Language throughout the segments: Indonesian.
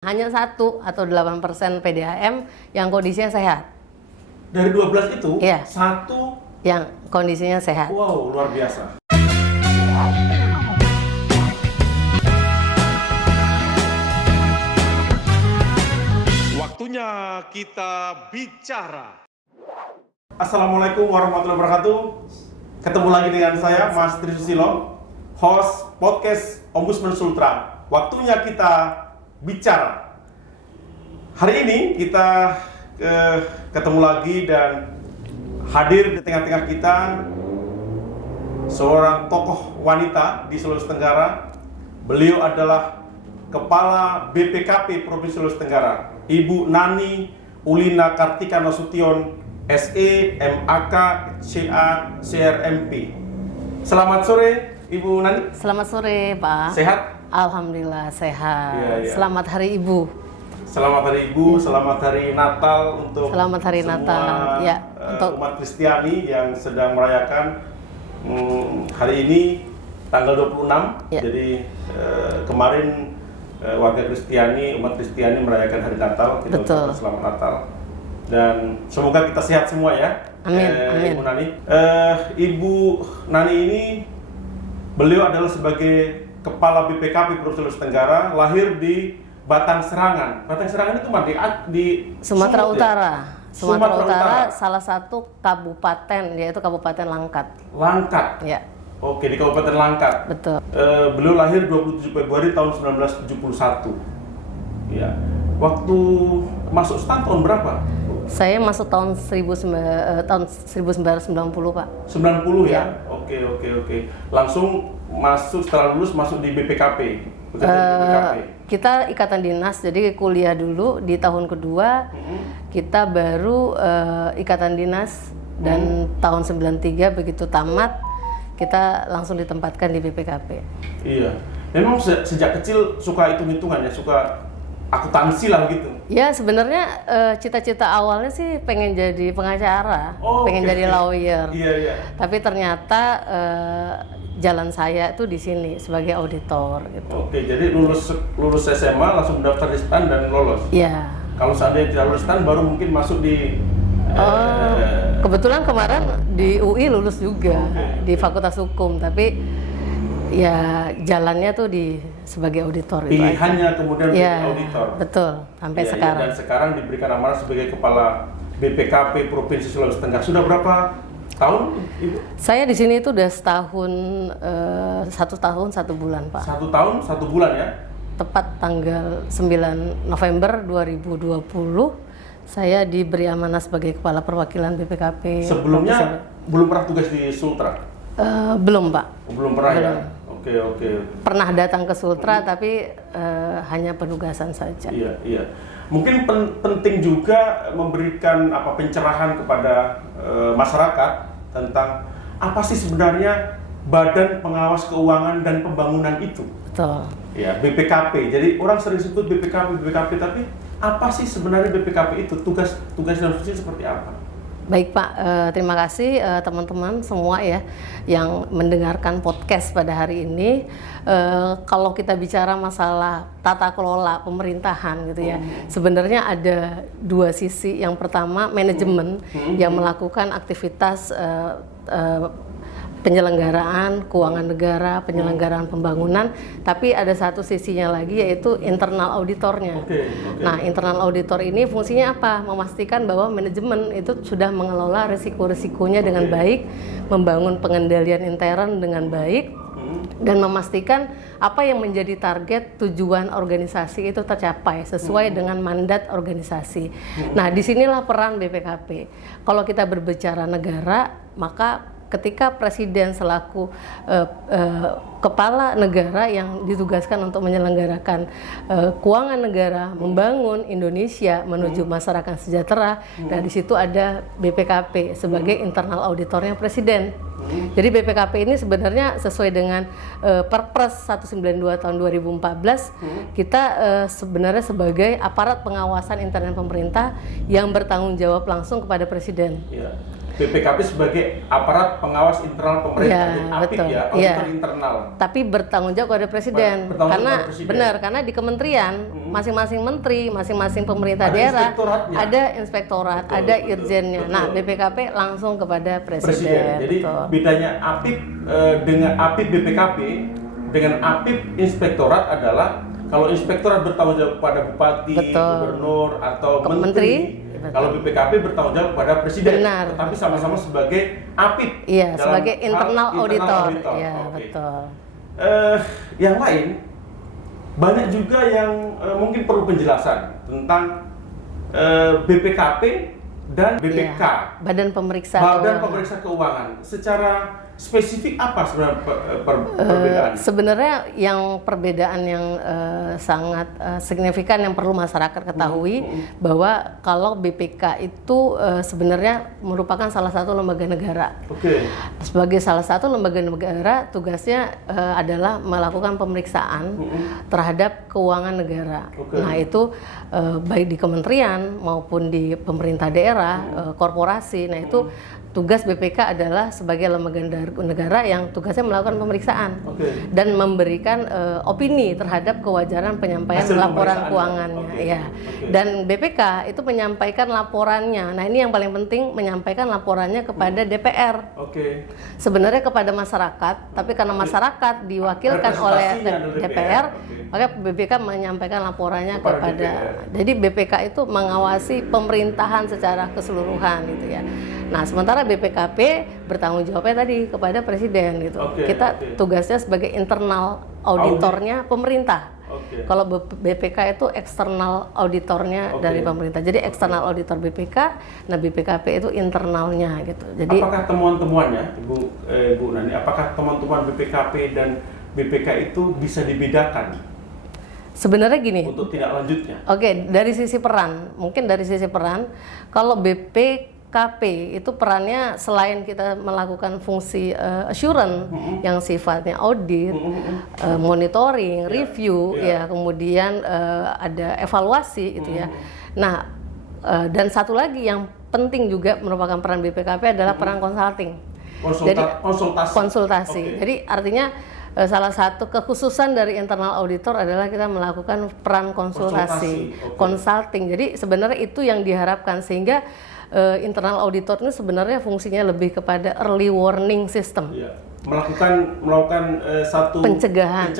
Hanya 1 atau 8% PDAM yang kondisinya sehat. Dari 12 itu, Iya. 1 yang kondisinya sehat. wow, luar biasa. Waktunya kita bicara. Assalamualaikum warahmatullahi wabarakatuh. Ketemu lagi dengan saya, Mas Tri Susilo, host podcast Ombudsman Sultra. Waktunya kita bicara. Hari ini kita ketemu lagi dan hadir di tengah-tengah kita seorang tokoh wanita di Sulawesi Tenggara. Beliau adalah Kepala BPKP Provinsi Sulawesi Tenggara, Ibu Nani Ulina Kartika Nasution, SE, MAK, CA, CRMP. Selamat sore, Ibu Nani. Selamat sore, Pak. Sehat? Alhamdulillah sehat. Iya, iya. Selamat Hari Ibu. Selamat Hari Ibu, selamat Hari Natal untuk Selamat Hari semua Natal, ya, untuk umat Kristiani yang sedang merayakan hari ini tanggal 26. Ya. Jadi kemarin warga Kristiani, umat Kristiani merayakan Hari Natal. Kita Betul. ucapkan selamat Natal. Dan semoga kita sehat semua ya. Amin, amin. Ibu Nani. Ibu Nani ini beliau adalah sebagai Kepala BPKP Provinsi Sulawesi Tenggara, lahir di Batang Serangan. Batang Serangan itu mana? Di Sumatera Sumut, ya? Utara. Sumatera Utara, Utara. salah satu kabupaten, yaitu Kabupaten Langkat. Langkat. Ya, Oke, di Kabupaten Langkat. betul. Beliau lahir 27 Februari tahun 1971. Ya. Waktu masuk stan tahun berapa? Saya masuk tahun 1990, Pak. 90 Ya. ya? Oke. Langsung masuk, setelah lulus masuk di BPKP. Bekerja di BPKP. Kita ikatan dinas, jadi kuliah dulu di tahun kedua, kita baru ikatan dinas, dan tahun 93 begitu tamat, kita langsung ditempatkan di BPKP. Iya. Memang sejak kecil suka hitung-hitungan ya, suka akuntansi lah gitu. Ya sebenarnya cita-cita awalnya sih pengen jadi pengacara, Oh, pengen oke. jadi lawyer. Iya. Tapi ternyata jalan saya tuh di sini sebagai auditor gitu. Oke, jadi lulus SMA langsung daftar di STAN dan lolos. Ya. Kalau seandainya tidak lulus STAN baru mungkin masuk di Kebetulan kemarin di UI lulus juga, Oke. di Fakultas Hukum, tapi ya jalannya tuh sebagai auditor itu aja. pilihannya kemudian Ya, menjadi auditor. betul, sampai Iya, sekarang. dan sekarang diberikan amanah sebagai Kepala BPKP Provinsi Sulawesi Tenggara. Sudah berapa tahun, Ibu? Saya di sini itu udah setahun, 1 tahun 1 bulan, Pak. 1 tahun 1 bulan ya? Tepat tanggal 9 November 2020, saya diberi amanah sebagai Kepala Perwakilan BPKP. Sebelumnya belum pernah tugas di Sultra? Belum, Pak. Belum pernah ya? Belum. Oke. Pernah datang ke Sultra, tapi hanya penugasan saja. Iya. Mungkin penting juga memberikan pencerahan kepada masyarakat tentang apa sih sebenarnya Badan Pengawas Keuangan dan Pembangunan itu. Betul. Ya, BPKP. Jadi orang sering sebut BPKP, tapi apa sih sebenarnya BPKP itu? Tugas dan fungsinya seperti apa? Baik Pak, terima kasih teman-teman semua ya yang mendengarkan podcast pada hari ini. Kalau kita bicara masalah tata kelola pemerintahan gitu ya, sebenarnya ada 2 sisi. Yang pertama manajemen yang melakukan aktivitas penyelenggaraan keuangan negara, penyelenggaraan pembangunan, tapi ada satu sisinya lagi yaitu internal auditornya. Oke. Nah, internal auditor ini fungsinya apa? Memastikan bahwa manajemen itu sudah mengelola risiko-risikonya dengan baik, membangun pengendalian intern dengan baik, dan memastikan apa yang menjadi target tujuan organisasi itu tercapai sesuai dengan mandat organisasi. Nah, disinilah peran BPKP. Kalau kita berbicara negara, maka ketika presiden selaku kepala negara yang ditugaskan untuk menyelenggarakan keuangan negara, membangun Indonesia menuju masyarakat sejahtera, dan di situ ada BPKP sebagai internal auditornya presiden. Jadi BPKP ini sebenarnya sesuai dengan Perpres 192 tahun 2014, kita sebenarnya sebagai aparat pengawasan internal pemerintah yang bertanggung jawab langsung kepada presiden. Iya. BPKP sebagai aparat pengawas internal pemerintah, Ya, jadi APIP betul. ya, Iya. auditor internal. Tapi bertanggung jawab kepada presiden. Bertanggung jawab Karena kepada presiden. benar, karena di kementerian masing-masing menteri, masing-masing pemerintah Ada daerah inspektoratnya. ada inspektorat, Betul, ada betul, irjennya. betul. Nah, BPKP langsung kepada presiden. Jadi betul. bedanya APIP dengan APIP BPKP dengan APIP inspektorat adalah kalau inspektorat bertanggung jawab kepada bupati, Betul. gubernur atau Menteri, menteri, betul. kalau BPKP bertanggung jawab kepada presiden. Benar. Tetapi sama-sama sebagai APIP. Iya, dalam sebagai hal internal auditor. Iya, Oke. betul. Yang lain banyak juga yang mungkin perlu penjelasan tentang BPKP dan BPK, Iya, Badan Pemeriksa Badan Keuangan. Pemeriksa Keuangan. Secara spesifik apa sebenarnya perbedaan? Sebenarnya yang perbedaan yang sangat signifikan yang perlu masyarakat ketahui bahwa kalau BPK itu sebenarnya merupakan salah satu lembaga negara. Oke. Sebagai salah satu lembaga negara, tugasnya adalah melakukan pemeriksaan terhadap keuangan negara. Oke. Nah itu baik di kementerian maupun di pemerintah daerah, korporasi. Nah itu tugas BPK adalah sebagai lembaga negara yang tugasnya melakukan pemeriksaan Oke. dan memberikan opini terhadap kewajaran penyampaian Hasil laporan pemeriksaannya. keuangannya. Oke. Ya. Oke. Dan BPK itu menyampaikan laporannya. Nah ini yang paling penting, menyampaikan laporannya kepada DPR. Oke. Sebenarnya kepada masyarakat, tapi karena masyarakat diwakilkan oleh Representasinya adalah DPR, Oke. maka BPK menyampaikan laporannya Kepada kepada. DPR. Jadi BPK itu mengawasi pemerintahan secara keseluruhan gitu ya. Nah, sementara BPKP bertanggung jawabnya tadi kepada presiden gitu. Oke, Kita oke. tugasnya sebagai internal auditornya pemerintah. Oke. Kalau BPK itu eksternal auditornya Oke. dari pemerintah. Jadi eksternal auditor BPK, nah BPKP itu internalnya gitu. Jadi Apakah temuan-temuannya, Bu Nani, apakah temuan-temuan BPKP dan BPK itu bisa dibedakan sebenarnya gini. untuk tidak lanjutnya? Oke, dari sisi peran, mungkin dari sisi peran, kalau BPKP itu perannya selain kita melakukan fungsi assurance yang sifatnya audit, monitoring, review, ya kemudian ada evaluasi gitu ya. Nah, dan satu lagi yang penting juga merupakan peran BPKP adalah peran consulting. Konsultasi. Oke. Jadi artinya salah satu kekhususan dari internal auditor adalah kita melakukan peran konsultasi, Oke. consulting. Jadi sebenarnya itu yang diharapkan sehingga internal auditor ini sebenarnya fungsinya lebih kepada early warning system. Ya, melakukan satu Pencegahan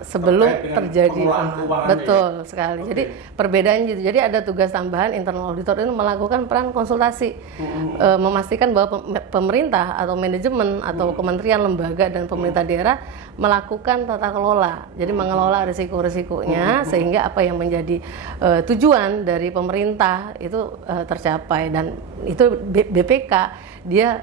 sebelum terkait dengan terjadi pengelolaan keuangannya, betul ya? sekali. Oke. Jadi perbedaan gitu. Jadi ada tugas tambahan internal auditor itu melakukan peran konsultasi, memastikan bahwa pemerintah atau manajemen atau kementerian, lembaga dan pemerintah daerah melakukan tata kelola. Jadi mengelola risiko-risikonya sehingga apa yang menjadi tujuan dari pemerintah itu tercapai, dan itu BPK dia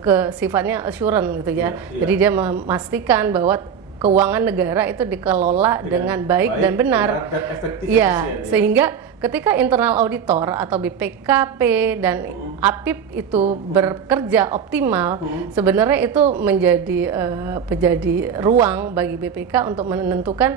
ke sifatnya assurance gitu ya. Iya. Jadi dia memastikan bahwa keuangan negara itu dikelola dengan baik dan benar. dan efektif, Iya, efisien, ya. sehingga ketika internal auditor atau BPKP dan APIP itu bekerja optimal, sebenarnya itu menjadi ruang bagi BPK untuk menentukan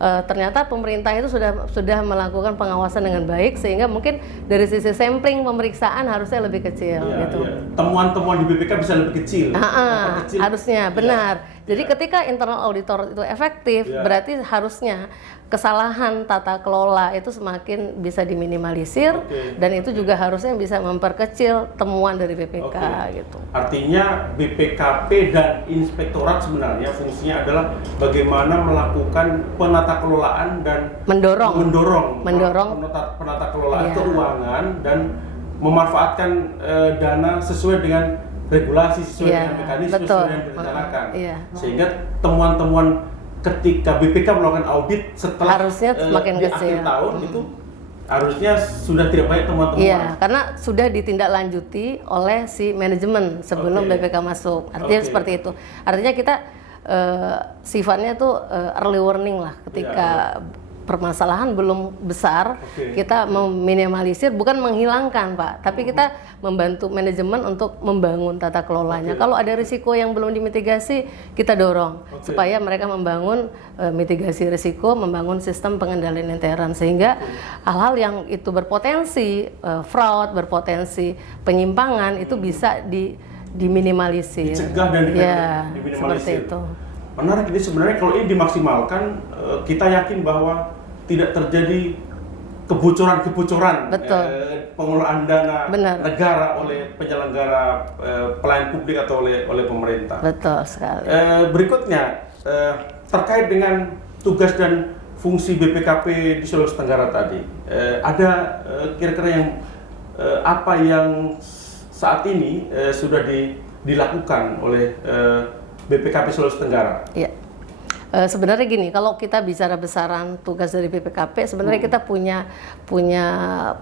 ternyata pemerintah itu sudah melakukan pengawasan dengan baik, sehingga mungkin dari sisi sampling pemeriksaan harusnya lebih kecil Iya, gitu. iya. Temuan-temuan di BPK bisa lebih kecil. Kecil. Harusnya Iya. benar. Jadi Iya. ketika internal auditor itu efektif, Iya. berarti harusnya kesalahan tata kelola itu semakin bisa diminimalisir, Oke. dan itu juga harusnya bisa memperkecil temuan dari BPK Oke. gitu. Artinya BPKP dan inspektorat sebenarnya fungsinya adalah bagaimana melakukan penata kelolaan dan Mendorong. penata kelolaan Iya. keuangan dan memanfaatkan dana sesuai dengan regulasi, sesuai Iya, dengan mekanisme, betul. sesuai dengan direncanakan. Iya. Sehingga temuan-temuan ketika BPK melakukan audit setelah Harusnya semakin di kecil. akhir tahun itu harusnya sudah tidak banyak temuan-temuan. Iya, karena sudah ditindaklanjuti oleh si manajemen sebelum Oke. BPK masuk. Artinya Oke. seperti itu. Artinya kita sifatnya tuh early warning lah ketika permasalahan belum besar, kita meminimalisir, bukan menghilangkan Pak, tapi kita membantu manajemen untuk membangun tata kelolanya. Kalau ada risiko yang belum dimitigasi, kita dorong supaya mereka membangun mitigasi risiko, membangun sistem pengendalian intern, sehingga hal-hal yang itu berpotensi fraud, berpotensi penyimpangan itu bisa diminimalisir. Dicegah dan diminimalisir. Seperti itu. Menarik, ini sebenarnya kalau ini dimaksimalkan, kita yakin bahwa tidak terjadi kebocoran-kebocoran pengelolaan dana negara oleh penyelenggara pelayanan publik atau oleh pemerintah. Betul sekali. Berikutnya terkait dengan tugas dan fungsi BPKP di Sulawesi Tenggara tadi, ada kira-kira yang apa yang saat ini sudah dilakukan oleh BPKP Sulawesi Tenggara? Iya. Sebenarnya gini, kalau kita bicara besaran tugas dari BPKP, sebenarnya kita punya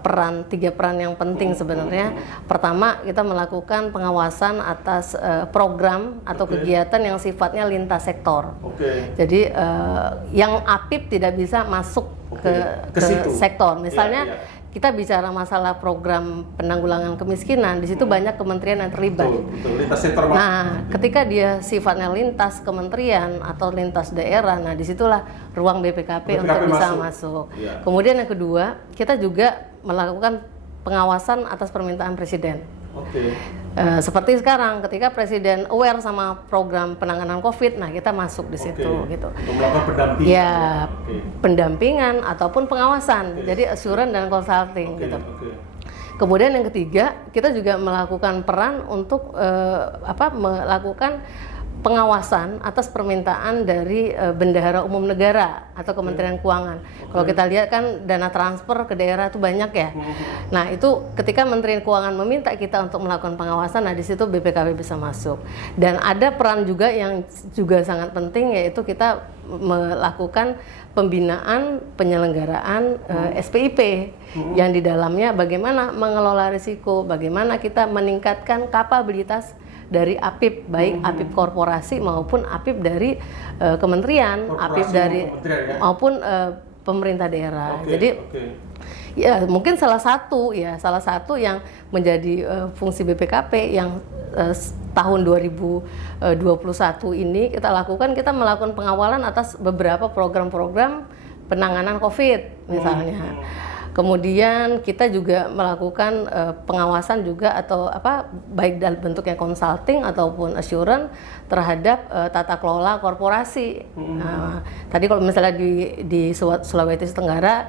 peran, 3 peran yang penting sebenarnya. Pertama, kita melakukan pengawasan atas program atau kegiatan yang sifatnya lintas sektor. Jadi yang APIP tidak bisa masuk ke sektor. Misalnya kita bicara masalah program penanggulangan kemiskinan, di situ banyak kementerian yang terlibat. Lintas sektor. Nah, ketika dia sifatnya lintas kementerian atau lintas daerah, nah disitulah ruang BPKP untuk bisa masuk. Kemudian yang kedua, kita juga melakukan pengawasan atas permintaan presiden. Seperti sekarang, ketika presiden aware sama program penanganan COVID, nah kita masuk di situ, gitu. Untuk melakukan pendampingan. Ya, pendampingan ataupun pengawasan, jadi assurance dan consulting, gitu. Kemudian yang ketiga, kita juga melakukan peran untuk melakukan pengawasan atas permintaan dari Bendahara Umum Negara atau Kementerian Keuangan. Kalau kita lihat kan dana transfer ke daerah itu banyak ya. Nah itu ketika Kementerian Keuangan meminta kita untuk melakukan pengawasan, nah di situ BPKP bisa masuk. Dan ada peran juga yang juga sangat penting, yaitu kita melakukan pembinaan penyelenggaraan SPIP yang di dalamnya bagaimana mengelola risiko, bagaimana kita meningkatkan kapabilitas dari APIP, baik APIP korporasi maupun APIP dari kementerian, APIP dari maupun pemerintah daerah. Jadi ya mungkin salah satu yang menjadi fungsi BPKP yang tahun 2021 ini kita lakukan, kita melakukan pengawalan atas beberapa program-program penanganan COVID misalnya. Kemudian kita juga melakukan pengawasan juga atau baik dalam bentuknya consulting ataupun assurance terhadap tata kelola korporasi. Nah, tadi kalau misalnya di Sulawesi Tenggara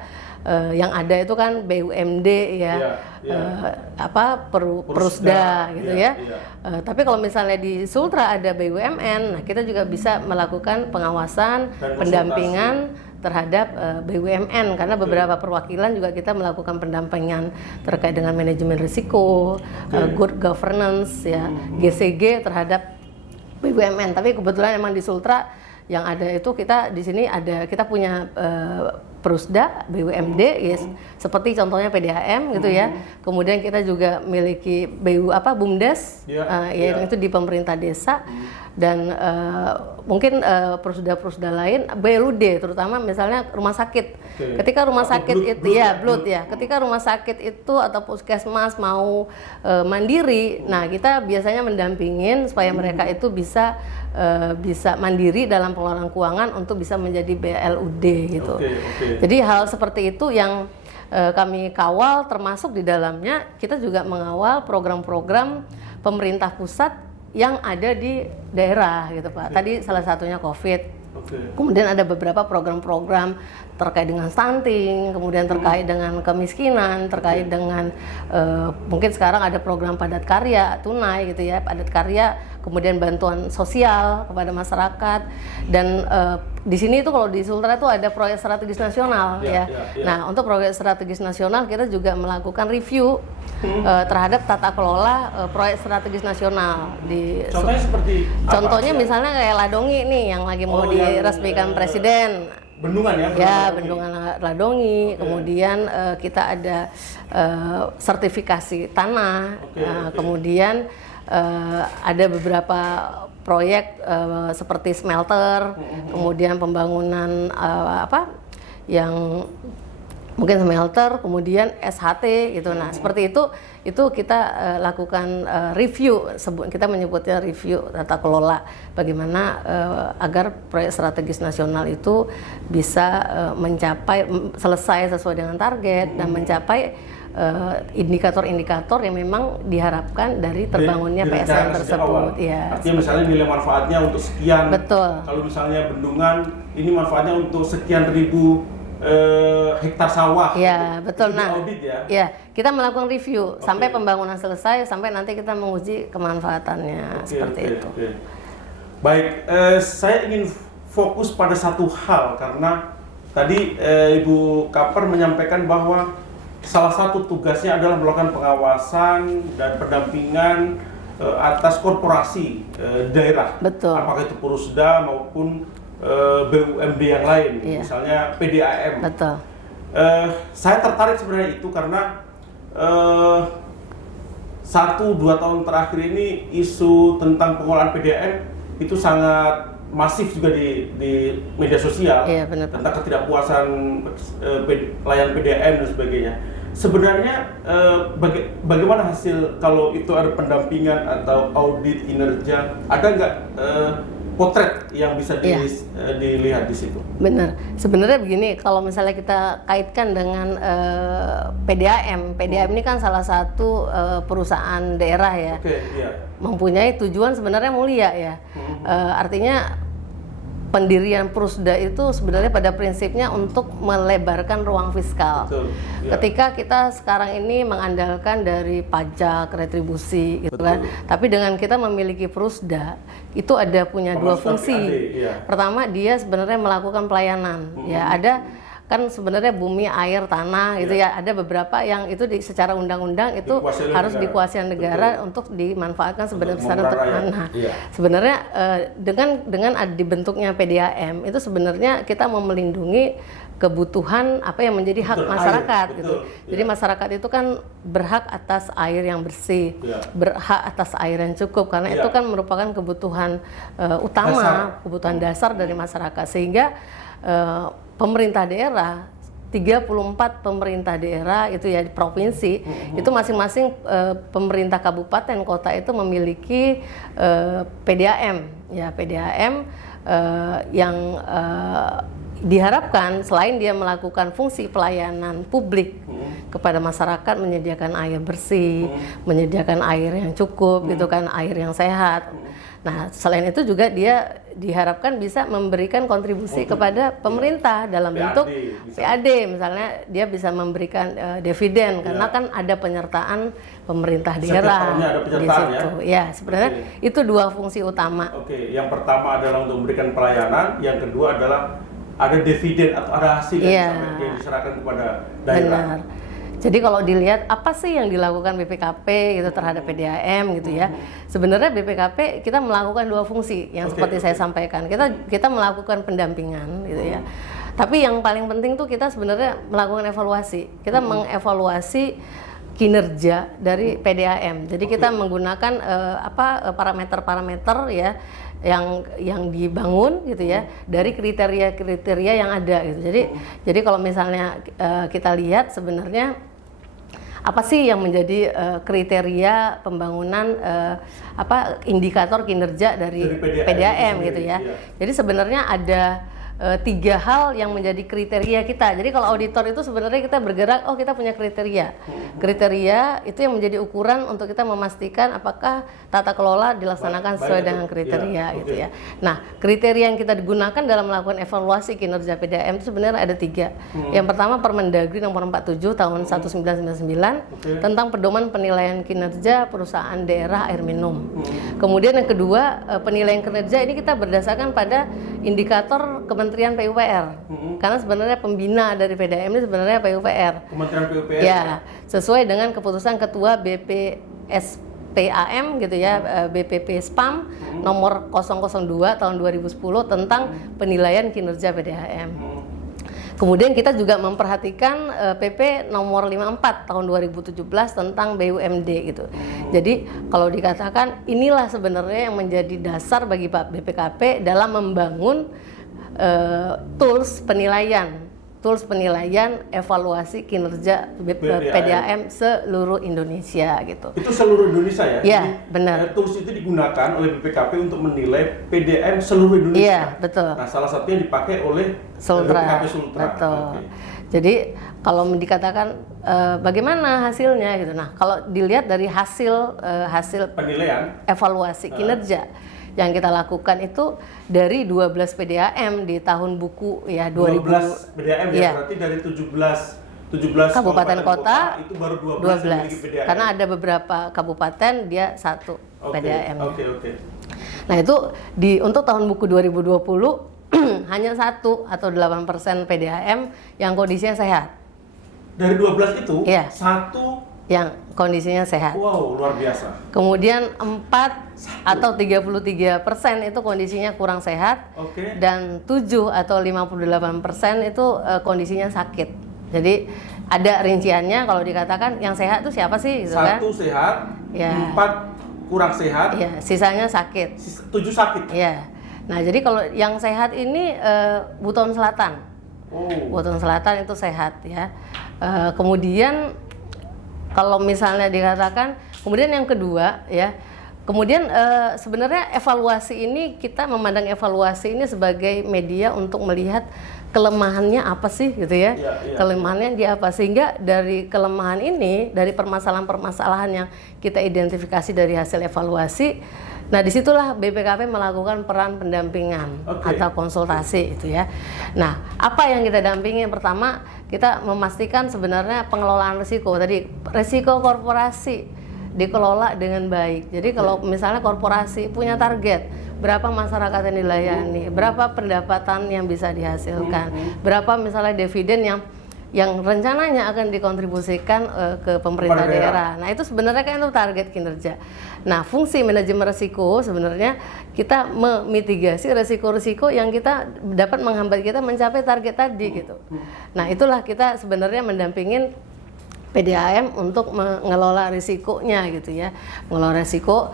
yang ada itu kan BUMD Perusda gitu ya. Tapi kalau misalnya di Sultra ada BUMN, nah kita juga bisa melakukan pengawasan, pendampingan terhadap BUMN, karena beberapa perwakilan juga kita melakukan pendampingan terkait dengan manajemen risiko, good governance GCG terhadap BUMN. Tapi kebetulan emang di Sultra yang ada itu kita di sini kita punya Perusda, BUMD, seperti contohnya PDAM gitu ya. Kemudian kita juga miliki BUMDes, yang itu di pemerintah desa, dan mungkin Perusda lain, BLUD, terutama misalnya rumah sakit. Ketika rumah sakit ketika rumah sakit itu atau puskesmas mau mandiri, nah kita biasanya mendampingin supaya mereka itu bisa mandiri dalam pengelolaan keuangan untuk bisa menjadi BLUD gitu. Jadi hal seperti itu yang kami kawal, termasuk di dalamnya kita juga mengawal program-program pemerintah pusat yang ada di daerah gitu Pak. Tadi salah satunya COVID. Kemudian ada beberapa program-program terkait dengan stunting, kemudian terkait dengan kemiskinan, terkait dengan mungkin sekarang ada program padat karya tunai gitu ya, padat karya, kemudian bantuan sosial kepada masyarakat, dan di sini itu kalau di Sultra itu ada proyek strategis nasional Nah untuk proyek strategis nasional kita juga melakukan review terhadap tata kelola proyek strategis nasional di contohnya seperti contohnya misalnya kayak Ladongi nih yang lagi mau diresmikan presiden. Bendungan Bendungan Ladongi. Kemudian kita ada sertifikasi tanah. Kemudian ada beberapa proyek seperti smelter, kemudian pembangunan yang mungkin smelter, kemudian SHT gitu. Nah, seperti itu kita lakukan review, kita menyebutnya review tata kelola, bagaimana agar proyek strategis nasional itu bisa selesai sesuai dengan target dan mencapai indikator-indikator yang memang diharapkan dari terbangunnya PSN tersebut. Ya. Artinya misalnya nilai manfaatnya untuk sekian. Betul. Kalau misalnya bendungan ini manfaatnya untuk sekian ribu hektar sawah. Ya, betul. Nah, audit ya. Ya, kita melakukan review sampai pembangunan selesai, sampai nanti kita menguji kemanfaatannya seperti itu. Baik, saya ingin fokus pada satu hal karena tadi Ibu Kaper menyampaikan bahwa salah satu tugasnya adalah melakukan pengawasan dan pendampingan atas korporasi daerah. Betul. Apakah itu Purusda maupun BUMD yang lain, misalnya PDAM. Betul. Saya tertarik sebenarnya itu karena 1-2 tahun terakhir ini isu tentang pengelolaan PDAM itu sangat masif juga di media sosial. Iya, benar. Tentang ketidakpuasan layanan PDAM dan sebagainya. Sebenarnya bagaimana hasil kalau itu ada pendampingan atau audit kinerja, ada nggak potret yang bisa dilihat di situ? Benar. Sebenarnya begini, kalau misalnya kita kaitkan dengan PDAM ini kan salah satu perusahaan daerah ya, mempunyai tujuan sebenarnya mulia ya. Artinya pendirian Prusda itu sebenarnya pada prinsipnya untuk melebarkan ruang fiskal. Betul, ya. Ketika kita sekarang ini mengandalkan dari pajak, retribusi gitu kan. Tapi dengan kita memiliki Prusda, itu ada punya dua fungsi. Pertama, dia sebenarnya melakukan pelayanan. Ya, ada kan sebenarnya bumi, air, tanah gitu ya. Ada beberapa yang itu secara undang-undang itu harus dikuasai negara untuk dimanfaatkan sebenarnya untuk tanah. Sebenarnya dengan dibentuknya PDAM itu sebenarnya kita mau melindungi kebutuhan apa yang menjadi hak masyarakat gitu. Jadi masyarakat itu kan berhak atas air yang bersih, berhak atas air yang cukup karena itu kan merupakan kebutuhan utama, kebutuhan dasar dari masyarakat sehingga pemerintah daerah, 34 pemerintah daerah itu ya di provinsi, itu masing-masing pemerintah kabupaten kota itu memiliki PDAM ya, PDAM yang diharapkan selain dia melakukan fungsi pelayanan publik kepada masyarakat, menyediakan air bersih, menyediakan air yang cukup gitu kan, air yang sehat. Nah, selain itu juga dia diharapkan bisa memberikan kontribusi kepada pemerintah dalam bentuk PAD, misalnya dia bisa memberikan dividen karena kan ada penyertaan pemerintah daerah di situ. Ya, sebenarnya itu dua fungsi utama. Yang pertama adalah untuk memberikan pelayanan, yang kedua adalah ada dividen atau ada hasil yang diserahkan kepada daerah. Benar. Jadi kalau dilihat apa sih yang dilakukan BPKP gitu terhadap PDAM gitu ya. Sebenarnya BPKP kita melakukan dua fungsi yang seperti saya sampaikan. Kita melakukan pendampingan gitu ya. Tapi yang paling penting tuh kita sebenarnya melakukan evaluasi. Kita mengevaluasi kinerja dari PDAM. Jadi kita menggunakan parameter-parameter ya yang dibangun gitu ya dari kriteria-kriteria yang ada gitu. Jadi kalau misalnya kita lihat sebenarnya apa sih yang menjadi kriteria pembangunan indikator kinerja dari PDAM gitu ya. Jadi sebenarnya ada 3 hal yang menjadi kriteria kita. Jadi kalau auditor itu sebenarnya kita bergerak, kita punya kriteria. Kriteria itu yang menjadi ukuran untuk kita memastikan apakah tata kelola dilaksanakan sesuai dengan kriteria gitu ya. Nah, kriteria yang kita digunakan dalam melakukan evaluasi kinerja PDAM itu sebenarnya ada 3. Yang pertama Permendagri nomor 47 tahun 1999 tentang pedoman penilaian kinerja perusahaan daerah air minum. Kemudian yang kedua, penilaian kinerja ini kita berdasarkan pada indikator Kementerian PUPR. Karena sebenarnya pembina dari PDAM ini sebenarnya PUPR. Kementerian PUPR. Ya, sesuai dengan keputusan Ketua BPSPAM gitu ya, BPP SPAM nomor 002 tahun 2010 tentang penilaian kinerja PDAM. Kemudian kita juga memperhatikan PP nomor 54 tahun 2017 tentang BUMD gitu. Jadi kalau dikatakan inilah sebenarnya yang menjadi dasar bagi BPKP dalam membangun tools penilaian tools penilaian evaluasi kinerja PDAM seluruh Indonesia gitu. Itu seluruh Indonesia ya? Iya, Jadi, benar. Tools itu digunakan oleh BPKP untuk menilai PDAM seluruh Indonesia. Iya, betul. Nah, salah satunya dipakai oleh Sultra. BPKP Sultra. Betul. Oke. Jadi kalau dikatakan bagaimana hasilnya gitu. Nah, kalau dilihat dari hasil Penilaian evaluasi kinerja yang kita lakukan itu dari 12 PDAM di tahun buku ya 12 2000 PDAM ya, Iya. berarti dari 17 kabupaten kota itu baru 12 yang memiliki PDAM. karena ada beberapa kabupaten dia satu PDAM. Oke. Nah, itu untuk tahun buku 2020 hanya 1 atau 8% PDAM yang kondisinya sehat. Dari 12 itu, Iya. 1, Yang kondisinya sehat. wow, luar biasa. Kemudian 4 atau 33% itu kondisinya kurang sehat. Oke. Dan 7 atau 58% itu kondisinya sakit. Jadi ada rinciannya kalau dikatakan yang sehat itu siapa sih gitu kan? 1 sehat, Ya. 4 kurang sehat, Ya, sisanya sakit. 7 sakit. Ya. Nah, jadi kalau yang sehat ini Buton Selatan. Oh. Buton Selatan itu sehat ya. Kemudian kalau misalnya dikatakan, kemudian yang kedua ya, kemudian sebenarnya evaluasi ini kita memandang evaluasi ini sebagai media untuk melihat kelemahannya apa sih gitu ya, Iya. kelemahannya dia apa, sehingga dari kelemahan ini, dari permasalahan-permasalahan yang kita identifikasi dari hasil evaluasi, nah disitulah BPKP melakukan peran pendampingan Oke. atau konsultasi itu ya. Nah, apa yang kita dampingi? Pertama, kita memastikan sebenarnya pengelolaan risiko. Tadi risiko korporasi dikelola dengan baik. Jadi kalau misalnya korporasi punya target, berapa masyarakat yang dilayani, berapa pendapatan yang bisa dihasilkan, berapa misalnya dividen yang rencananya akan dikontribusikan ke pemerintah Kepada daerah. Nah, itu sebenarnya kan itu target kinerja. Nah, fungsi manajemen risiko sebenarnya kita memitigasi risiko-risiko yang kita dapat menghambat kita mencapai target tadi gitu. Nah, itulah kita sebenarnya mendampingin PDAM untuk mengelola risikonya gitu ya. Mengelola risiko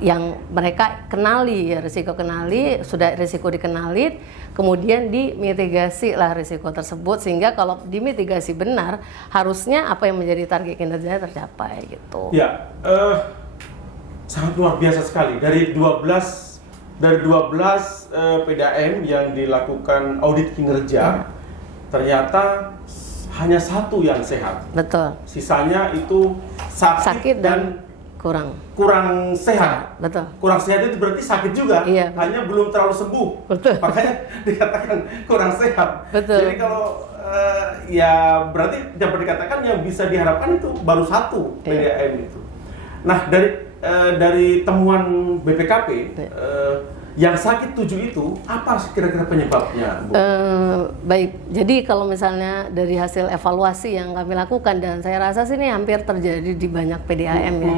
yang mereka kenali ya, risiko kenali, sudah risiko dikenali, kemudian dimitigasi lah risiko tersebut, sehingga kalau dimitigasi benar harusnya apa yang menjadi target kinerjanya tercapai gitu. Ya, sangat luar biasa sekali. Dari 12 PDAM yang dilakukan audit kinerja, ternyata hanya 1 yang sehat. Betul. Sisanya itu sakit dan kurang sehat. Betul. Kurang sehat itu berarti sakit juga, Iya. hanya belum terlalu sembuh. Betul. Makanya dikatakan kurang sehat. Betul. Jadi kalau ya berarti dapat dikatakan yang bisa diharapkan itu baru 1 PDAM itu. Nah, dari temuan BPKP, yang sakit 7 itu apa kira-kira penyebabnya, Bu? Baik, jadi kalau misalnya dari hasil evaluasi yang kami lakukan, dan saya rasa sih ini hampir terjadi di banyak PDAM ya,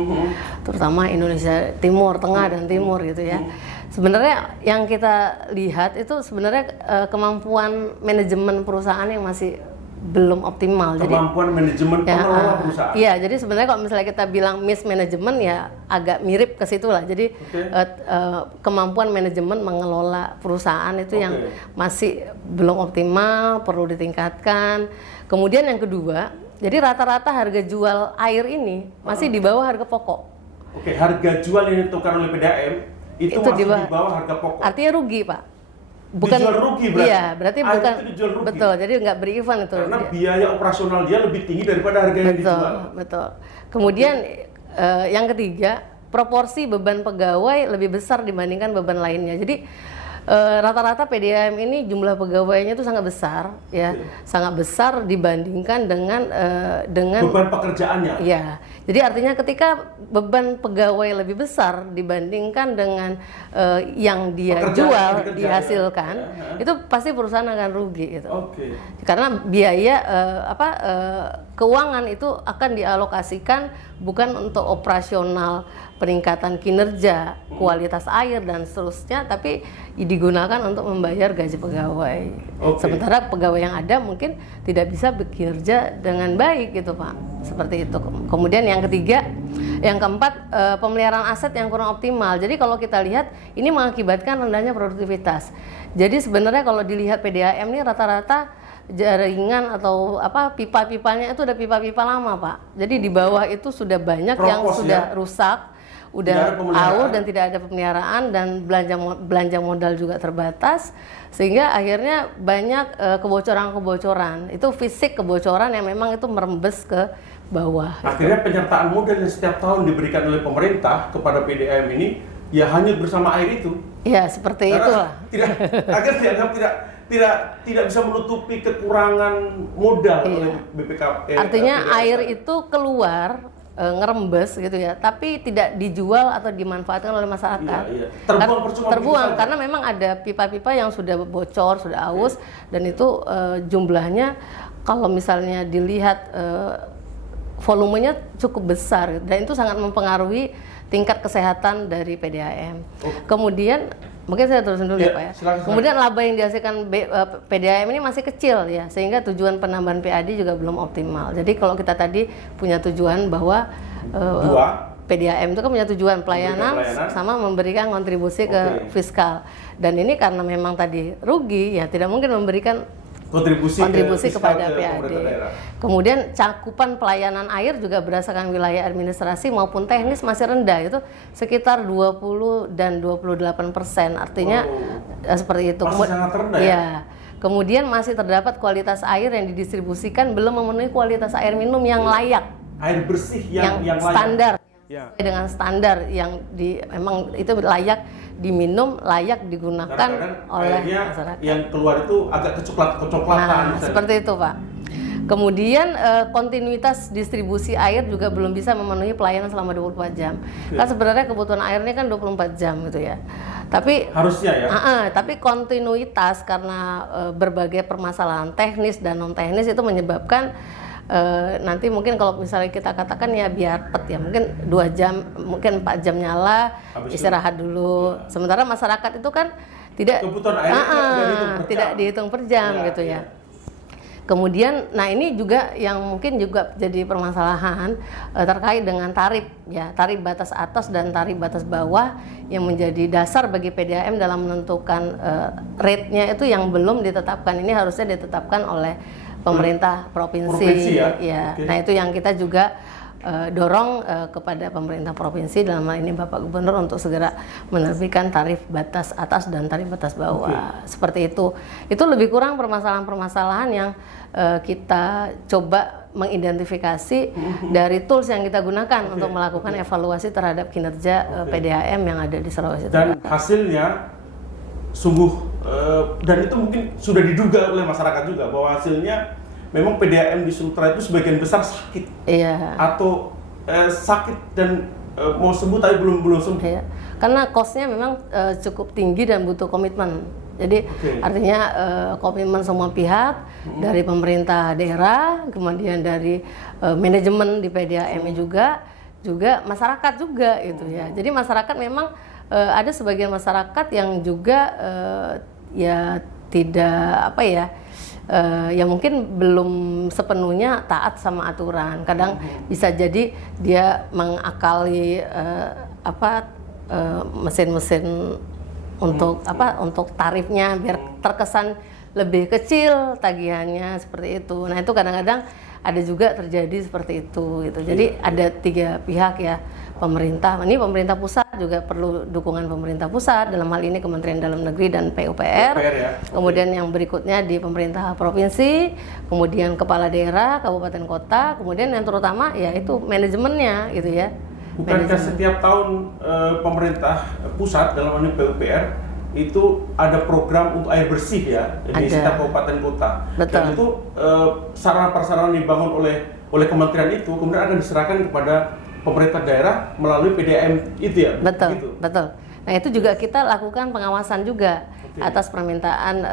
terutama Indonesia Timur, Tengah dan Timur gitu ya. Sebenarnya yang kita lihat itu sebenarnya kemampuan manajemen perusahaan yang masih belum optimal. Kemampuan manajemen pengelola perusahaan. Iya, jadi sebenarnya kalau misalnya kita bilang mismanagement ya agak mirip ke situ lah. Jadi kemampuan manajemen mengelola perusahaan itu yang masih belum optimal, perlu ditingkatkan. Kemudian yang kedua, jadi rata-rata harga jual air ini masih di bawah harga pokok. Oke, harga jual yang ditentukan oleh PDAM itu masih di bawah harga pokok. Artinya rugi, Pak. Dijual rugi berarti? Iya, berarti Air bukan. itu dijual rugi? Betul, jadi nggak beri-event itu. Karena biaya operasional dia lebih tinggi daripada harga yang dijual. Betul. Kemudian yang ketiga, proporsi beban pegawai lebih besar dibandingkan beban lainnya. Jadi rata-rata PDAM ini jumlah pegawainya itu sangat besar, ya, sangat besar dibandingkan dengan beban pekerjaannya. Iya. Jadi artinya ketika beban pegawai lebih besar dibandingkan dengan yang dia Pekerjaan jual, yang dikerja, dihasilkan, itu pasti perusahaan akan rugi gitu. Oke. Karena biaya keuangan itu akan dialokasikan bukan untuk operasional peningkatan kinerja, kualitas air dan seterusnya, tapi digunakan untuk membayar gaji pegawai. Sementara pegawai yang ada mungkin tidak bisa bekerja dengan baik gitu, Pak. Seperti itu. Kemudian yang ketiga, yang keempat, pemeliharaan aset yang kurang optimal. Jadi kalau kita lihat ini mengakibatkan rendahnya produktivitas. Jadi sebenarnya kalau dilihat PDAM ini rata-rata jaringan atau apa pipa-pipanya itu udah pipa-pipa lama, Pak. Jadi di bawah itu sudah banyak yang Propos, sudah ya? rusak, Tidak ada udah pemeliharaan. aus dan tidak ada pemeliharaan, dan belanja modal juga terbatas, sehingga akhirnya banyak kebocoran-kebocoran. Itu fisik kebocoran yang memang itu merembes ke bawah. Akhirnya penyertaan modal yang setiap tahun diberikan oleh pemerintah kepada PDAM ini ya hanyut bersama air itu. Ya, seperti itulah. Agar dianggap tidak bisa menutupi kekurangan modal oleh BPK. Artinya PDAM. air itu keluar ngerembes gitu ya, tapi tidak dijual atau dimanfaatkan oleh masyarakat. Iya. Terbuang percuma Terbuang begitu karena memang ada pipa-pipa yang sudah bocor, sudah aus, dan itu jumlahnya kalau misalnya dilihat volumenya cukup besar, dan itu sangat mempengaruhi tingkat kesehatan dari PDAM. Kemudian mungkin saya terusin dulu ya Pak ya. Silakan. Kemudian laba yang dihasilkan PDAM ini masih kecil ya, sehingga tujuan penambahan PAD juga belum optimal. Jadi kalau kita tadi punya tujuan bahwa PDAM itu kan punya tujuan pelayanan sama memberikan kontribusi ke fiskal. Dan ini karena memang tadi rugi ya, tidak mungkin memberikan kontribusi kepada PAD. Kemudian cakupan pelayanan air juga berdasarkan wilayah administrasi maupun teknis masih rendah, itu sekitar 20 dan 28%. Artinya seperti itu. Masih sangat rendah ya? Kemudian masih terdapat kualitas air yang didistribusikan belum memenuhi kualitas air minum yang layak. Air bersih yang layak. Standar. Ya. Dengan standar yang memang itu layak diminum, layak digunakan oleh masyarakat. Yang keluar itu agak kecoklatan. Nah, seperti itu Pak. Kemudian kontinuitas distribusi air juga belum bisa memenuhi pelayanan selama 24 jam. Kan sebenarnya kebutuhan air ini kan 24 jam gitu ya. Tapi harusnya ya. Tapi kontinuitas karena berbagai permasalahan teknis dan non teknis itu menyebabkan nanti mungkin kalau misalnya kita katakan ya biar pet ya, mungkin 2 jam, mungkin 4 jam nyala, istirahat dulu. Sementara masyarakat itu kan tidak kebutuhan air tidak dihitung per jam gitu ya. Kemudian, nah ini juga yang mungkin juga jadi permasalahan terkait dengan tarif ya, tarif batas atas dan tarif batas bawah yang menjadi dasar bagi PDAM dalam menentukan rate-nya itu yang belum ditetapkan. Ini harusnya ditetapkan oleh pemerintah provinsi ya. Okay. Nah itu yang kita juga dorong kepada pemerintah provinsi, dalam hal ini Bapak Gubernur, untuk segera menerbitkan tarif batas atas dan tarif batas bawah. Seperti itu. Itu lebih kurang permasalahan-permasalahan yang kita coba mengidentifikasi dari tools yang kita gunakan untuk melakukan evaluasi terhadap kinerja PDAM yang ada di Sulawesi Tenggara. Dan hasilnya sungguh dan itu mungkin sudah diduga oleh masyarakat juga bahwa hasilnya memang PDAM di Sultra itu sebagian besar sakit, atau sakit dan mau sembuh tapi belum sembuh. Iya. Karena cost-nya memang cukup tinggi dan butuh komitmen. Jadi artinya komitmen semua pihak, dari pemerintah daerah, kemudian dari manajemen di PDAM juga masyarakat juga gitu ya. Jadi masyarakat memang ada sebagian masyarakat yang juga ya tidak ya mungkin belum sepenuhnya taat sama aturan. Kadang bisa jadi dia mengakali mesin-mesin untuk tarifnya biar terkesan lebih kecil tagihannya, seperti itu. Nah itu kadang-kadang ada juga terjadi seperti itu gitu. Jadi ada 3 pihak ya, pemerintah. Ini pemerintah pusat juga perlu dukungan pemerintah pusat, dalam hal ini Kementerian Dalam Negeri dan PUPR. Kemudian yang berikutnya di pemerintah provinsi, kemudian kepala daerah, kabupaten kota, kemudian yang terutama ya itu manajemennya gitu ya. Bukankah setiap tahun pemerintah pusat dalam hal ini PUPR itu ada program untuk air bersih ya di setiap kabupaten kota. Betul. Dan itu sarana-prasarana dibangun oleh kementerian itu kemudian akan diserahkan kepada pemerintah daerah melalui PDAM itu ya. Betul. Nah itu juga kita lakukan pengawasan juga atas permintaan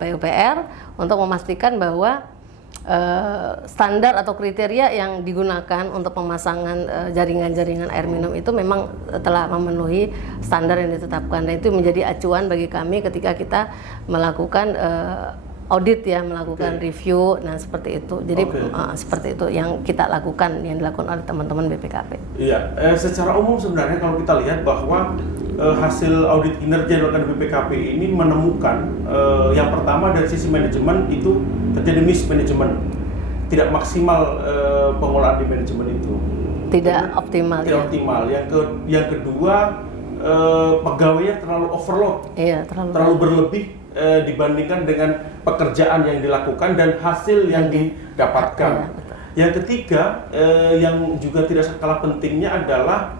PUPR untuk memastikan bahwa standar atau kriteria yang digunakan untuk pemasangan jaringan-jaringan air minum itu memang telah memenuhi standar yang ditetapkan. Dan itu menjadi acuan bagi kami ketika kita melakukan audit ya, melakukan review, nah seperti itu. Jadi seperti itu yang kita lakukan, yang dilakukan oleh teman-teman BPKP. Iya, secara umum sebenarnya kalau kita lihat bahwa hasil audit kinerja yang dilakukan BPKP ini menemukan yang pertama dari sisi manajemen itu terjadi mismanagement, tidak maksimal pengelolaan di manajemen itu. Tidak optimal. Tidak optimal. Yang kedua pegawainya terlalu overload, Iya, terlalu berlebih dibandingkan dengan pekerjaan yang dilakukan dan hasil yang didapatkan. Yang ketiga, yang juga tidak kalah pentingnya adalah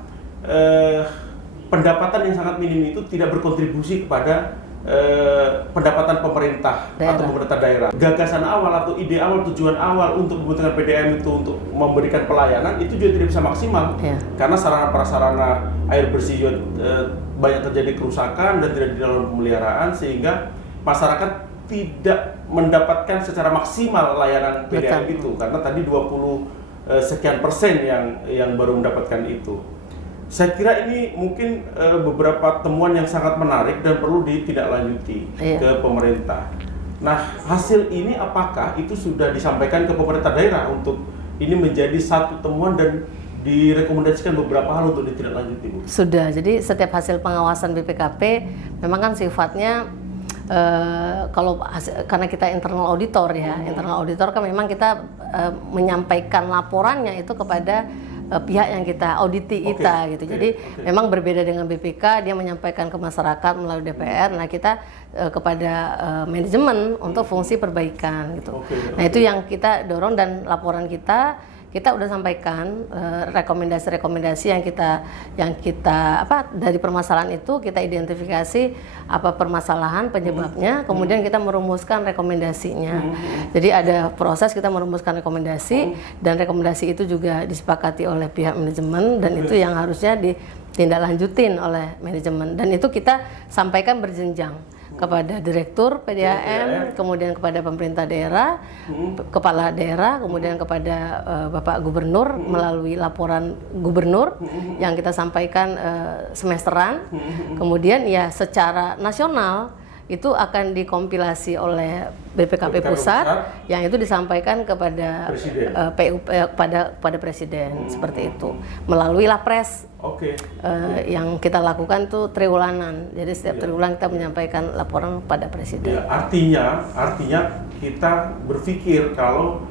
pendapatan yang sangat minim itu tidak berkontribusi kepada pendapatan pemerintah atau pemerintah daerah. Gagasan awal atau ide awal, tujuan awal untuk membentukkan PDAM itu untuk memberikan pelayanan itu juga tidak bisa maksimal karena sarana prasarana air bersih juga banyak terjadi kerusakan dan tidak di dalam pemeliharaan sehingga masyarakat tidak mendapatkan secara maksimal layanan PDAM itu karena tadi 20 sekian persen yang baru mendapatkan itu. Saya kira ini mungkin beberapa temuan yang sangat menarik dan perlu ditindaklanjuti ke pemerintah. Nah, hasil ini apakah itu sudah disampaikan ke pemerintah daerah untuk ini menjadi satu temuan dan direkomendasikan beberapa hal untuk ditindaklanjuti, Bu? Sudah, jadi setiap hasil pengawasan BPKP memang kan sifatnya karena kita internal auditor ya, internal auditor kan memang kita menyampaikan laporannya itu kepada pihak yang kita auditi gitu. Jadi memang berbeda dengan BPK, dia menyampaikan ke masyarakat melalui DPR. Nah, kita kepada manajemen untuk fungsi perbaikan gitu. Nah, itu yang kita dorong dan laporan kita udah sampaikan rekomendasi-rekomendasi yang kita dari permasalahan itu kita identifikasi apa permasalahan penyebabnya, kemudian kita merumuskan rekomendasinya. Jadi ada proses kita merumuskan rekomendasi dan rekomendasi itu juga disepakati oleh pihak manajemen dan itu yang harusnya ditindaklanjutin oleh manajemen dan itu kita sampaikan berjenjang kepada direktur PDAM, kemudian kepada pemerintah daerah, kepala daerah, kemudian kepada Bapak Gubernur melalui laporan Gubernur yang kita sampaikan semesteran. Kemudian ya secara nasional itu akan dikompilasi oleh BPKP pusat yang itu disampaikan kepada pada Presiden seperti itu melalui Lapres. Yang kita lakukan tuh triwulanan. Jadi setiap triwulan kita menyampaikan laporan pada Presiden. Ya, artinya kita berpikir kalau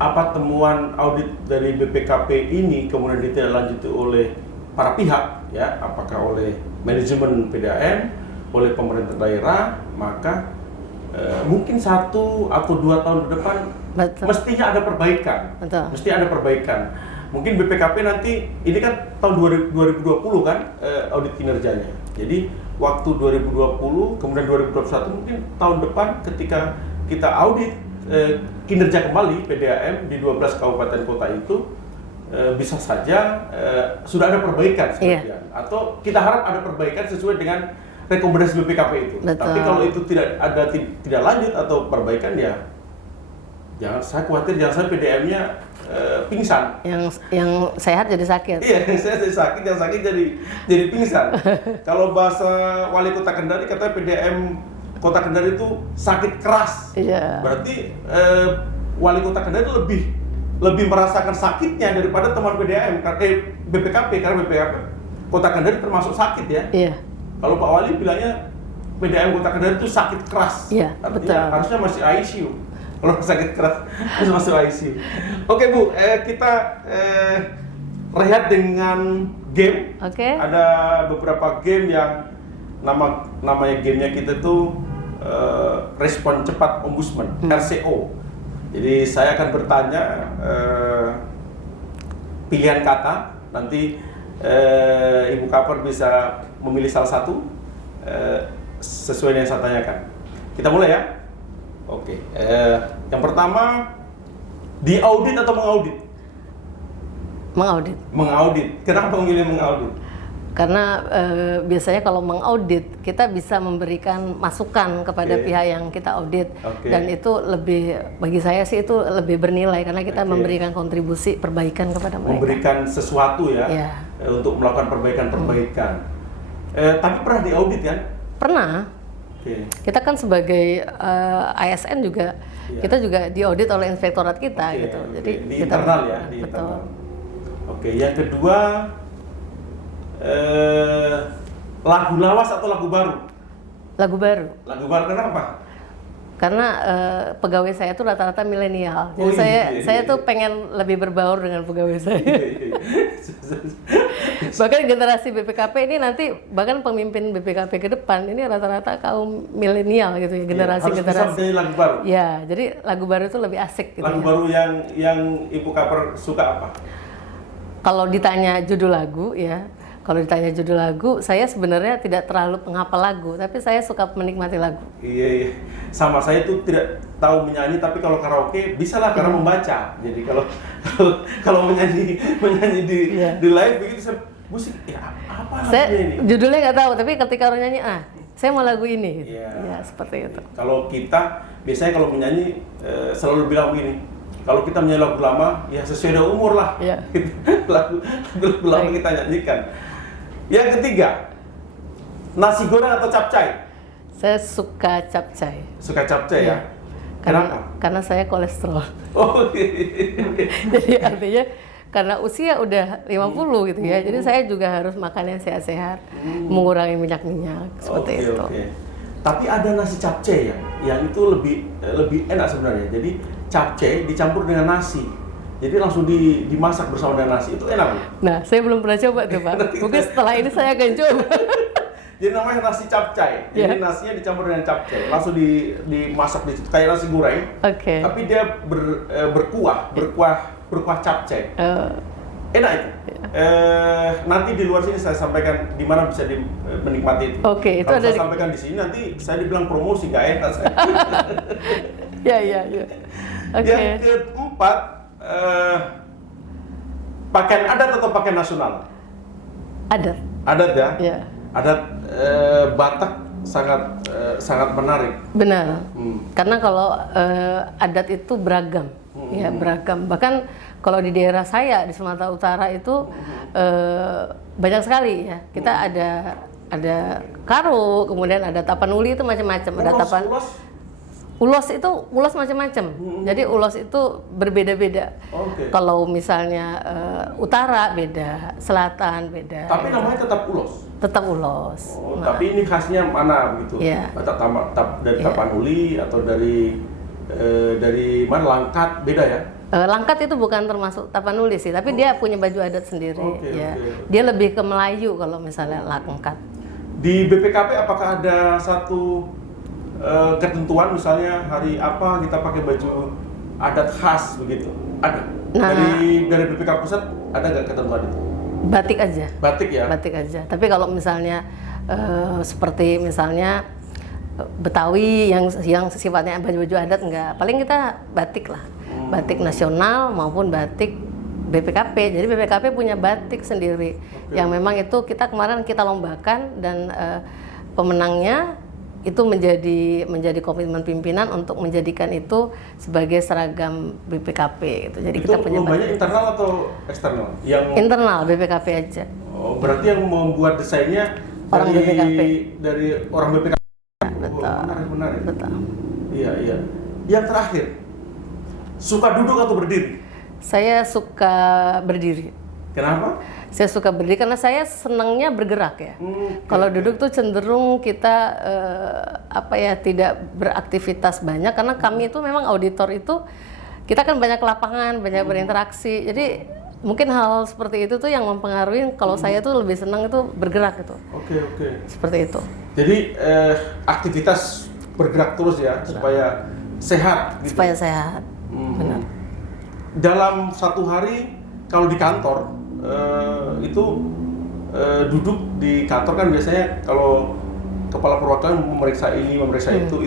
apa temuan audit dari BPKP ini kemudian ditindaklanjuti oleh para pihak ya, apakah oleh manajemen PDAM, oleh pemerintah daerah, maka mungkin 1 atau 2 tahun ke depan mestinya ada perbaikan. Mesti ada perbaikan. Mungkin BPKP nanti, ini kan tahun 2020 kan audit kinerjanya. Jadi waktu 2020, kemudian 2021 mungkin tahun depan ketika kita audit kinerja kembali PDAM di 12 kabupaten kota itu bisa saja sudah ada perbaikan sebagian. Atau kita harap ada perbaikan sesuai dengan rekomendasi BPKP itu. Tapi kalau itu tidak lanjut atau perbaikan ya saya khawatir jangan sampai PDAM-nya pingsan. Yang sehat jadi sakit. Iya, yang sehat jadi sakit, yang sakit jadi pingsan. Kalau bahasa Wali Kota Kendari katanya PDAM Kota Kendari itu sakit keras. Berarti Wali Kota Kendari lebih merasakan sakitnya daripada teman PDAM BPKP karena BPKP Kota Kendari termasuk sakit ya. Kalau Pak Wali bilangnya PDAM Kota Kendari itu sakit keras. Artinya harusnya masih ICU. Kalau sakit keras harus masuk ICU. Oke Bu, kita rehat dengan game. Ada beberapa game yang namanya gamenya kita tuh respon cepat ombudsman, RCO. Jadi saya akan bertanya pilihan kata, nanti Ibu Kaper bisa memilih salah satu sesuai dengan yang saya tanyakan. Kita mulai ya. Oke. Yang pertama, diaudit atau mengaudit? Mengaudit. Mengaudit. Kenapa memilih mengaudit? Karena biasanya kalau mengaudit kita bisa memberikan masukan kepada pihak yang kita audit dan itu lebih, bagi saya sih itu lebih bernilai karena kita memberikan kontribusi perbaikan kepada mereka. Memberikan sesuatu ya. Untuk melakukan perbaikan. Tapi pernah diaudit kan? Pernah. Oke. Kita kan sebagai ASN juga, kita juga diaudit oleh inspektorat kita Oke, gitu. oke. Jadi di kita, internal ya, di betul. internal. Oke, yang kedua lagu lawas atau lagu baru? Lagu baru. Lagu baru kenapa? Karena pegawai saya tuh rata-rata milenial. Oh, Jadi iya, saya iya. tuh pengen lebih berbaur dengan pegawai saya. Iya. Bahkan generasi BPKP ini nanti bahkan pemimpin BPKP ke depan ini rata-rata kaum milenial gitu ya, Harus bisa generasi-generasi. menjadi lagu baru. Ya, jadi lagu baru itu lebih asik gitu Lagu ya. baru yang Ibu Kaper suka apa? Kalau ditanya judul lagu ya, kalau ditanya judul lagu, saya sebenarnya tidak terlalu penghafal lagu, tapi saya suka menikmati lagu. Iya, iya. Sama saya tuh tidak tahu menyanyi, tapi kalau karaoke bisa lah karena membaca. Jadi kalau menyanyi Iya. di live begitu saya musik ya apa Saya lagunya ini? judulnya nggak tahu, tapi ketika orang nyanyi, saya mau lagu ini. Gitu. Iya. Ya seperti itu. Kalau kita biasanya kalau menyanyi selalu bilang begini, kalau kita menyanyi lagu lama ya sesuai dengan umur lah. Iya. lagu lama Baik. kita nyanyikan. Yang ketiga, nasi goreng atau capcay? Saya suka capcay. Suka capcay Iya. ya? Kenapa? Karena saya kolesterol. Oh, Jadi artinya karena usia udah 50 gitu ya. Jadi saya juga harus makan yang sehat-sehat, mengurangi minyak-minyak seperti Oke, itu. oke. Tapi ada nasi capcay ya, yang itu lebih enak sebenarnya. Jadi capcay dicampur dengan nasi. Jadi langsung dimasak bersama dengan nasi. Itu enak. Bu. Nah, saya belum pernah coba tuh, Pak. Mungkin setelah ini saya akan coba. Jadi namanya nasi capcay. Jadi nasinya dicampur dengan capcay. Langsung dimasak di situ kayak nasi goreng. Oke. Tapi dia berkuah capcay. Enak itu. Nanti di luar sini saya sampaikan di mana bisa menikmati itu. Oke, itu Kalau ada saya sampaikan di sini nanti saya dibilang promosi nggak enak. Ya. Oke. Yang keempat, pakaian adat atau pakaian nasional? Adat. Adat ya. Ya. Adat Batak sangat menarik. Benar. Hmm. Karena kalau adat itu beragam, ya beragam. Bahkan kalau di daerah saya di Sumatera Utara itu banyak sekali ya. Kita ada karo, kemudian ada tapanuli itu macam-macam. Ada tapan. Ulos macam-macam. Jadi ulos itu berbeda-beda. Oke. Kalau misalnya utara beda, selatan beda. Tapi namanya tetap ulos. Tetap ulos. Oh, tapi ini khasnya mana begitu? Iya. Dari Iya. Tapanuli atau dari mana? Langkat beda ya? Langkat itu bukan termasuk tapanuli sih, tapi dia punya baju adat sendiri. Oke, Ya. oke. Dia lebih ke Melayu kalau misalnya langkat. Di BPKP apakah ada satu ketentuan misalnya hari apa kita pakai baju adat khas begitu? Ada. Nah. Dari BPKP pusat ada nggak ketentuan itu? Batik aja. Batik ya. Batik aja. Tapi kalau misalnya seperti misalnya Betawi yang sifatnya baju-baju adat enggak. Paling kita batik lah. Batik nasional maupun batik BPKP. Jadi BPKP punya batik sendiri yang memang itu kemarin kita lombakan dan pemenangnya itu menjadi komitmen pimpinan untuk menjadikan itu sebagai seragam BPKP gitu. Jadi Itu kita punya lombanya batik. internal atau eksternal? Yang Internal BPKP aja. Oh, berarti yang membuat desainnya Orang BPKP. dari orang BPKP. Betul. Menarik. Betul. Iya. Yang terakhir, suka duduk atau berdiri? Saya suka berdiri. Kenapa? Saya suka berdiri karena saya senangnya bergerak ya. Kalau duduk tuh cenderung kita tidak beraktivitas banyak karena kami itu memang auditor itu kita kan banyak lapangan, banyak berinteraksi. Jadi mungkin hal seperti itu tuh yang mempengaruhi kalau saya tuh lebih senang itu bergerak gitu. Oke. Seperti itu. Jadi aktivitas bergerak terus ya supaya sehat. Gitu. Supaya sehat. Benar. Dalam satu hari kalau di kantor itu duduk di kantor kan biasanya kalau kepala perwakilan memeriksa ini memeriksa itu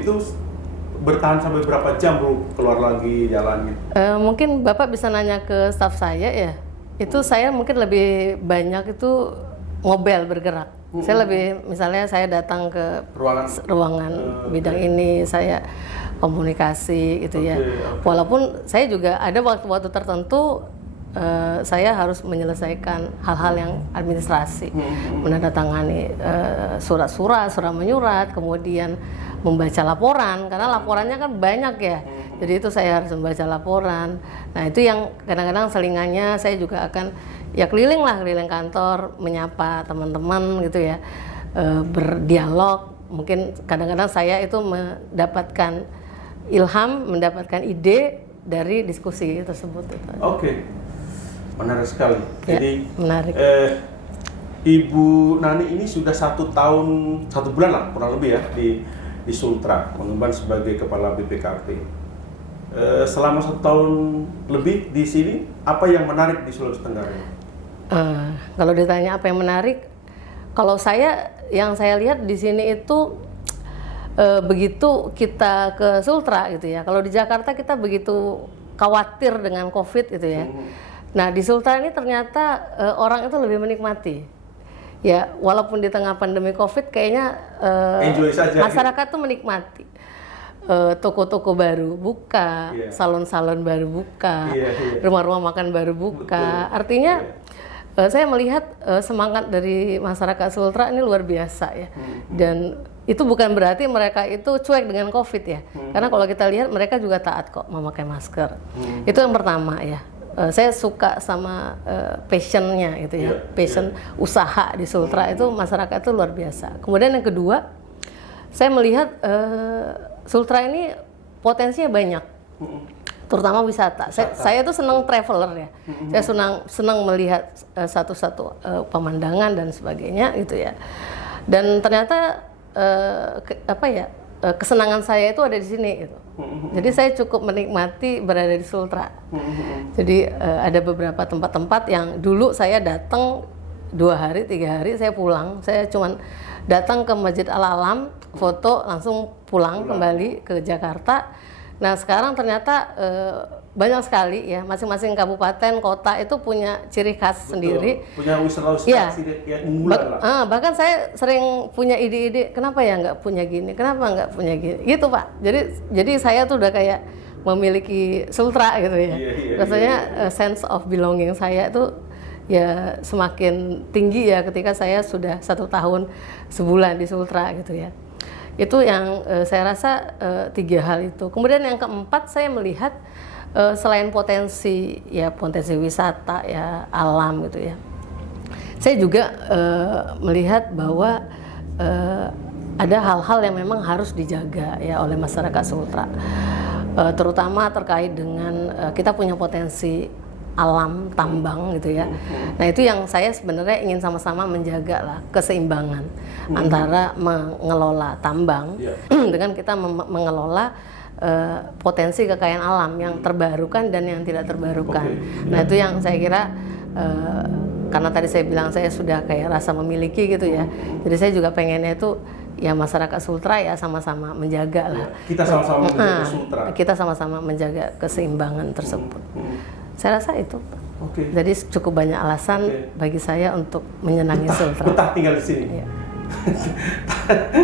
bertahan sampai berapa jam bro keluar lagi jalan gitu? Mungkin Bapak bisa nanya ke staf saya ya. Itu saya mungkin lebih banyak itu ngobel bergerak. Saya lebih misalnya saya datang ke ruangan bidang ini saya komunikasi gitu ya. Oke. Walaupun saya juga ada waktu-waktu tertentu saya harus menyelesaikan hal-hal yang administrasi, menandatangani surat menyurat, kemudian membaca laporan, karena laporannya kan banyak ya. Jadi itu saya harus membaca laporan. Nah itu yang kadang-kadang selingannya saya juga akan ya keliling kantor, menyapa teman-teman gitu ya, berdialog. Mungkin kadang-kadang saya itu mendapatkan ilham, mendapatkan ide dari diskusi tersebut. Oke, menarik sekali. Ya, Jadi menarik. Ibu Nani ini sudah 1 tahun 1 bulan lah kurang lebih ya di Sultra mengemban sebagai kepala BPKP. Selama 1 tahun lebih di sini, apa yang menarik di Sulawesi Tenggara? Kalau ditanya apa yang menarik, kalau yang saya lihat di sini itu begitu kita ke Sultra gitu ya. Kalau di Jakarta kita begitu khawatir dengan COVID gitu ya. Nah di Sultra ini ternyata orang itu lebih menikmati. Ya walaupun di tengah pandemi COVID kayaknya enjoy saja, masyarakat tuh menikmati. Toko-toko baru buka, salon-salon baru buka, rumah-rumah makan baru buka. Artinya saya melihat semangat dari masyarakat Sultra ini luar biasa ya. Dan itu bukan berarti mereka itu cuek dengan COVID ya. Karena kalau kita lihat mereka juga taat kok memakai masker. Itu yang pertama ya. Saya suka sama passionnya gitu ya. Passion usaha di Sultra itu masyarakat itu luar biasa. Kemudian yang kedua, saya melihat Sultra ini potensinya banyak. Terutama wisata. Saya tuh senang traveler ya. Saya senang melihat satu-satu pemandangan dan sebagainya gitu ya. Dan ternyata kesenangan saya itu ada di sini gitu. Jadi saya cukup menikmati berada di Sultra. Jadi ada beberapa tempat-tempat yang dulu saya datang 2 hari, 3 hari saya pulang. Saya cuman datang ke Masjid Al-Alam, foto langsung pulang kembali ke Jakarta. Nah sekarang ternyata banyak sekali ya, masing-masing kabupaten kota itu punya ciri khas sendiri. Punya wisata ya. yang unggulan lah. Bahkan saya sering punya ide-ide, kenapa ya nggak punya gini, kenapa nggak punya gini, gitu Pak. Jadi saya tuh udah kayak memiliki Sultra gitu ya. Rasanya sense of belonging saya itu ya semakin tinggi ya ketika saya sudah 1 tahun sebulan di Sultra gitu ya. Itu yang saya rasa 3 hal itu. Kemudian yang keempat saya melihat selain potensi wisata ya alam gitu ya. Saya juga melihat bahwa ada hal-hal yang memang harus dijaga ya oleh masyarakat Sultra. Terutama terkait dengan kita punya potensi alam tambang gitu ya. Nah itu yang saya sebenarnya ingin sama-sama menjaga lah keseimbangan antara mengelola tambang dengan kita mengelola potensi kekayaan alam yang terbarukan dan yang tidak terbarukan. Nah itu yang saya kira karena tadi saya bilang saya sudah kayak rasa memiliki gitu ya. Jadi saya juga pengennya itu ya masyarakat Sultra ya sama-sama menjaga lah. Kita sama-sama menjaga Sultra. Kita sama-sama menjaga keseimbangan tersebut. Saya rasa itu. Jadi cukup banyak alasan bagi saya untuk menyenangi Sultra. Betah tinggal di sini.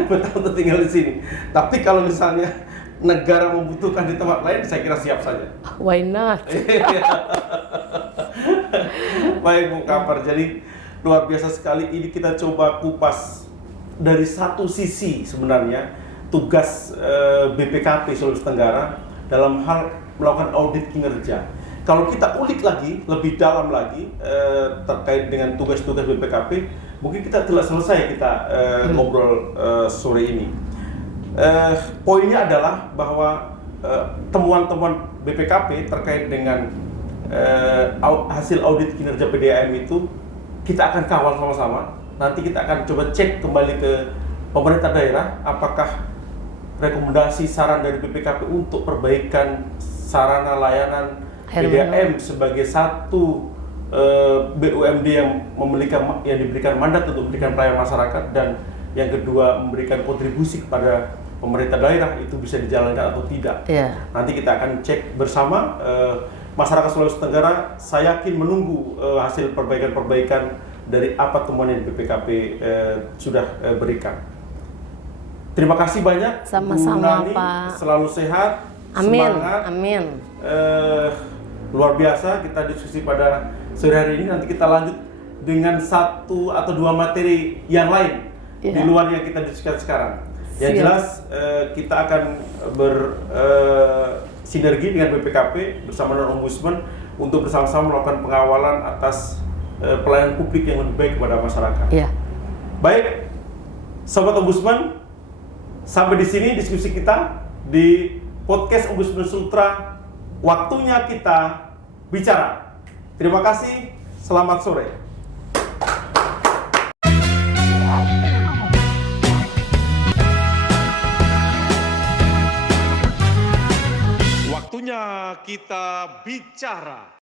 Betah untuk tinggal di sini. Tapi kalau misalnya negara membutuhkan di tempat lain, saya kira siap saja. Why not? Baik Bung Kapar, jadi luar biasa sekali. Ini kita coba kupas dari satu sisi sebenarnya tugas BPKP Sulawesi Tenggara dalam hal melakukan audit kinerja. Kalau kita ulik lagi, lebih dalam lagi terkait dengan tugas-tugas BPKP, mungkin kita telah selesai kita ngobrol sore ini. Poinnya adalah bahwa temuan-temuan BPKP terkait dengan hasil audit kinerja PDAM itu kita akan kawal sama-sama. Nanti kita akan coba cek kembali ke pemerintah daerah apakah rekomendasi saran dari BPKP untuk perbaikan sarana layanan PDAM sebagai satu BUMD yang diberikan mandat untuk memberikan pelayanan masyarakat, dan yang kedua memberikan kontribusi kepada pemerintah daerah itu bisa dijalankan atau tidak. Nanti kita akan cek bersama. Masyarakat Sulawesi Tenggara saya yakin menunggu hasil perbaikan-perbaikan dari apa temuan yang BPKP sudah berikan. Terima kasih banyak. Sama-sama Bu Nani, Pak. selalu sehat. Amin. Semangat. Amin. luar biasa kita diskusi pada sore hari ini. Nanti kita lanjut dengan 1 atau 2 materi yang lain di luar yang kita diskusikan sekarang. Yang jelas kita akan bersinergi dengan BPKP bersama dengan Ombudsman untuk bersama-sama melakukan pengawalan atas pelayanan publik yang lebih baik kepada masyarakat. Iya. Baik, Sobat Ombudsman, sampai di sini diskusi kita di podcast Ombudsman Sultra. Waktunya kita bicara. Terima kasih, selamat sore. Waktunya kita bicara.